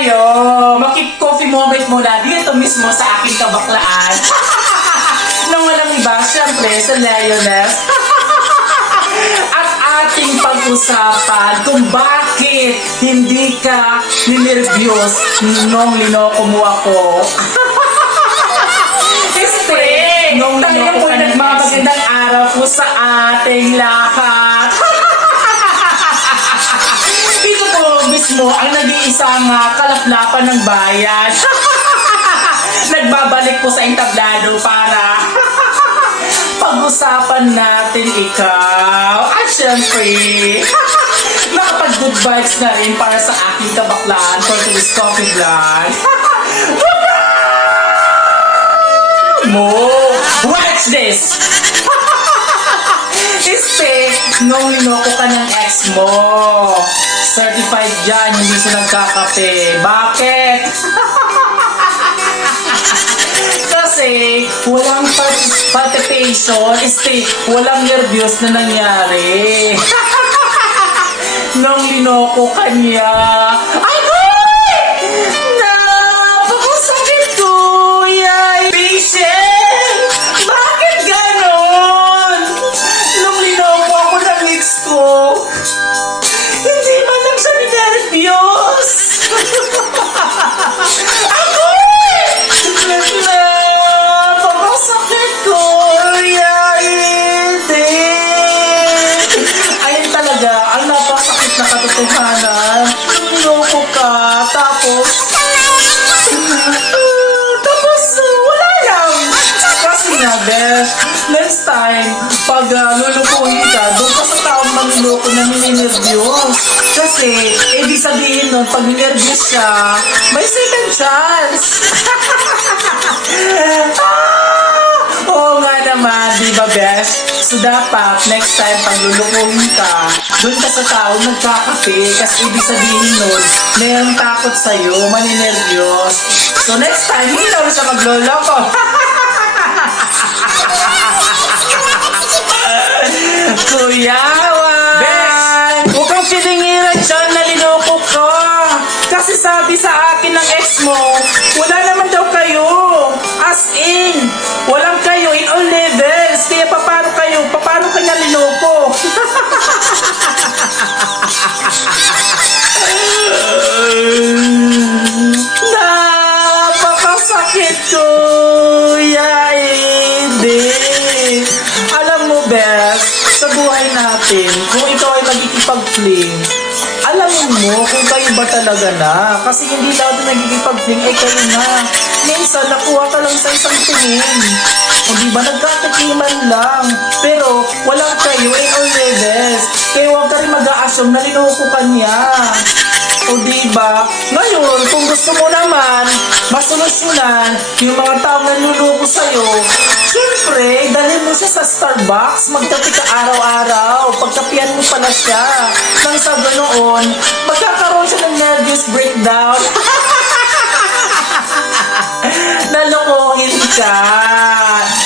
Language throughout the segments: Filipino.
tayo. Makip-coffee moment muna dito mismo sa aking kabaklaan. Nang walang iba, syempre, sa Lioness. At ating pag-usapan kung bakit hindi ka ninervyos nung linoko mo ako. Nung tayo po nagmamagandang araw po sa ating lahat. Ito po mismo ang nag-iisang kalaplapan ng bayan. Nagbabalik po sa entablado para pag-usapan natin ikaw. At syempre, nakapag-good vibes na rin para sa aking kabaklaan for today's coffee vlog. Mo! Watch this! Nung linoko ka ng ex mo, certified dyan, hindi siya nagkakape. Bakit? Kasi walang participation, walang nervyos na nangyari. Nung linoko ka niya, napakasakit ko, yay! Patient! Bakit ganon? Nung linoko ako ng ex ko, hindi man lang siya ninervyos. Napakasakit ko, yay! Hindi! Ayun talaga, ang napakasakit na katotohanan. Niloko ka, tapos wala lang. Kasi nga, best, next time, pag lulukuhin ka, doon ka sa taong manluloko na mininervyos. Kasi, ibig sabihin nun, pag ninervyos siya, may second chance. Oo nga naman, di ba, best? So, dapat, next time, pag lulukuhin ka, doon ka sa taong nagkakape. Kasi, ibig sabihin nun, mayroong takot sa'yo, maninervyos. So, next time, hindi na siya magloloko. Kuyawan! Huwag kang pilingiran dyan na linoko ko. Kasi sabi sa akin ng ex mo, wala naman daw kayo. As in, walang kayo in all levels. Kaya paano kanya linoko? Napakasakit ko. Hindi. Alam mo, Beth, sa buhay natin, kung ikaw ay magkikipag-fling, alam mo kung kayo ba talaga na. Kasi hindi daw na nagkikipag-fling, eh kayo na. Minsan, nakuha ka lang sa isang tingin. O diba, nagkatikiman lang. Pero, walang kayo in all levels. Kaya huwag ka rin mag-a-assume na linoko ka niya. O diba, ngayon, kung gusto mo naman, masolusyonan yung mga taong nanluloko sa'yo, siyempre, dalhin mo siya sa Starbucks, magkape ka araw-araw, pagkapian mo pala siya. Nang sa ganoon, magkakaroon siya ng nervous breakdown. Nalokohin ka.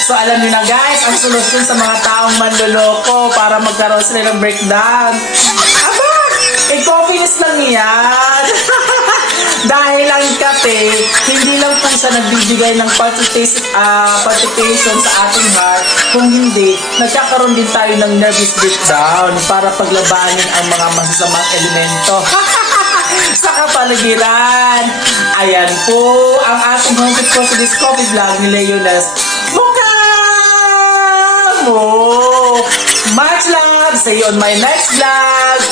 So, alam niyo na guys, ang solusyon sa mga taong manloloko para magkaroon sila ng breakdown. Aba, coffees lang yan. Dahil ang kape, hindi lang po siya nagbibigay ng participation sa ating heart. Kung hindi, nagkakaroon din tayo ng nervous breakdown para paglabanin ang mga masasamang elemento sa kapaligiran. Ayan po ang ating homepage po sa this coffee vlog ni Leones. Mukha mo! Much love! See you on my next vlog!